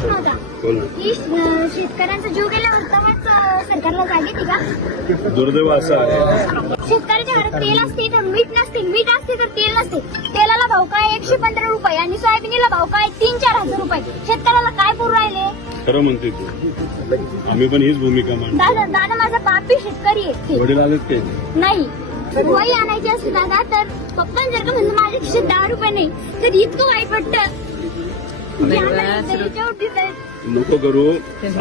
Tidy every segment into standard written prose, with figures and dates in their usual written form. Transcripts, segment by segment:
प्रश्न होता की शेतकऱ्यांचा जीव गेल्यावर तेव्हाच सरकारला जाग येते का? दुर्दैव असं आहे, शेतकऱ्याच्या घरात तेल असते तर मीठ नसते, मीठ असते तर तेल नसते. तेलाला भाव काय 115 रुपये आणि सोयाबीनला भाव काय 3-4 हजार रुपये. शेतकऱ्याला काय पुरू राहिले? खरं म्हणते तू. आम्ही पण हीच भूमिका मांडतो. दादा माझा बापी शेतकरी आहे. वडील आलेत ते नाही वही आणायची असते दादा, तर पप्पा जर का म्हणलं माझ्या खिशात 10 रुपये नाही तर इतकं वाईट वाटतं. नको करू,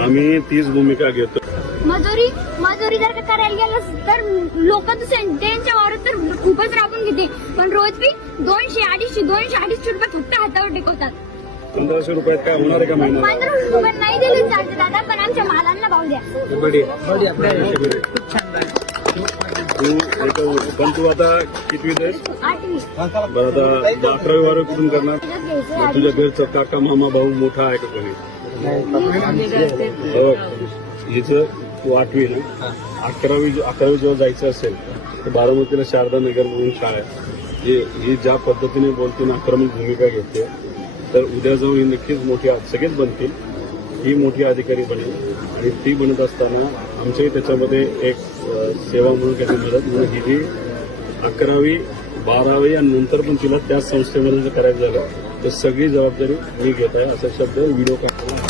आम्ही तीच भूमिका घेतो. मजुरी जर का करायला गेलं तर लोक त्यांच्या वावरात तर खूपच राबून घेते, पण रोज बी 200-250 रुपये फक्त हातावर टेकवतात. 1500 रुपयात काय होणार आहे का महिना? 1500 रुपये नाही दिले चालते दादा, पण आमच्या मालांना भाव द्या. पण तू आता कितवीत आहेस? 8वी बरं, आता 11वी वार कुठून करणार? मग तुझ्या घरचा काका मामा भाऊ मोठा आहे का कोणी? हिचं तू 8वी ना, 11वी जेव्हा जायचं असेल तर बारामतीला शारदा नगर म्हणून शाळा आहे. ही ज्या पद्धतीने बोलते ना, आक्रमक भूमिका घेते, तर उद्या जाऊन ही नक्कीच मोठी, सगळेच बनतील, ही मोठी अधिकारी बनेल. आणि ती बनत असताना आमच्याही त्याच्यामध्ये एक सेवा म्हणून काही मदत म्हणून ही जी 11वी 12वी आणि नंतर पण तिला त्याच संस्थेमध्ये जर करायचं झालं तर सगळी जबाबदारी मी घेत आहे, असा शब्द व्हिडिओ काढताना